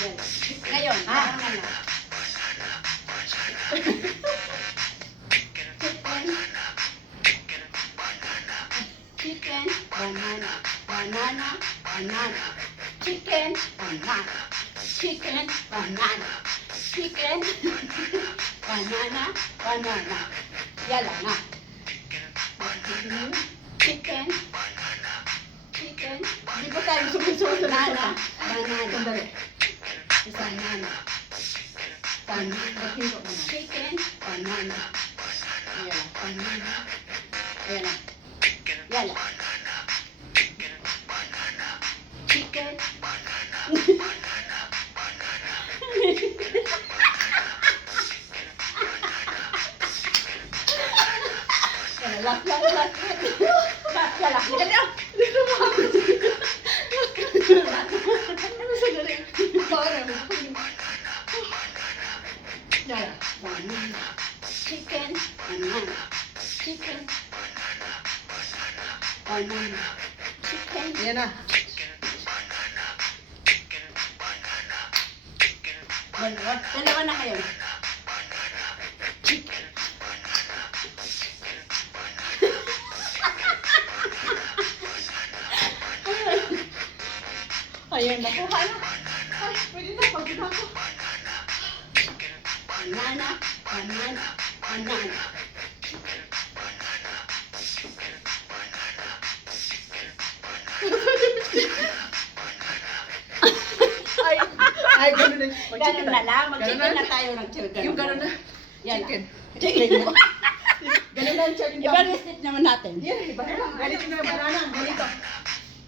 Yan. Ngayon, harangan na. Chicken, banana, banana, banana. Chicken, banana. Chicken, banana. Chicken, banana, banana. Yala na. Chicken, chicken. Di ba tayo sumusunod? Banana, banana. Sandali. Banana. Banana. Chicken, banana. Yala, banana. Yala. Yala. Chicken. Yala, last. Yala. Sandali. Parang. Yala. Banana. Chicken. Banana. Chicken. Banana. Chicken. Yan na. Dalawa na kayo. Chicken. Ayan, nakuha na. Ay, pwede na. Pagod ako. Banana, banana, banana. Ay, gano'n na. Ganun na lang. Ganun Mag-chicken na. na tayo ng chicken. Yung gano'n na. Yan Chicken. na. Chicken. Gano'n na yung chicken. I-balance naman natin. Yan, iba na lang. Ganito na yung banana. Ganito.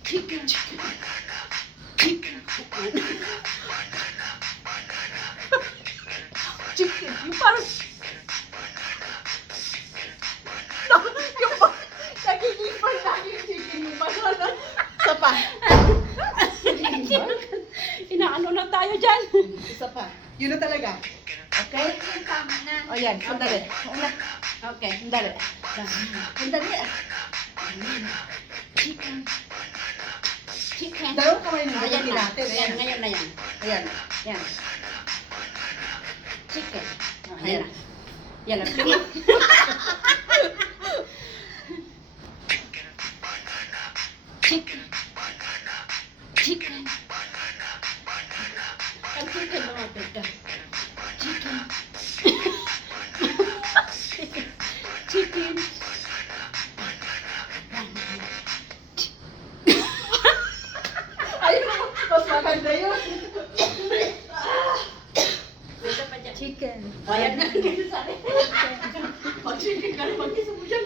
Chicken. Chicken. Chicken. Yung parang... Yung parang... Nagigipal lagi yung chicken yung banana. Isa pa. Inaano na tayo dyan. Isa pa. Yun na talaga. Okay? Tama na. O yan, sandali. Una. Okay. Sandali. Sandali. Chicken. Chicken. Dalawang kamay nyo. Ayan Ayan na. natin. Yan, Ayan. ngayon na yan. Ayan. Yan. Chicken. Oh, ayan na. Yan na. Chicken. Chicken. Ang chicken mga pita. Chicken. Chicken. Ayun, mas maganda yun. Chicken. Ayan na. Pag chicken ka naman, isa mo dyan.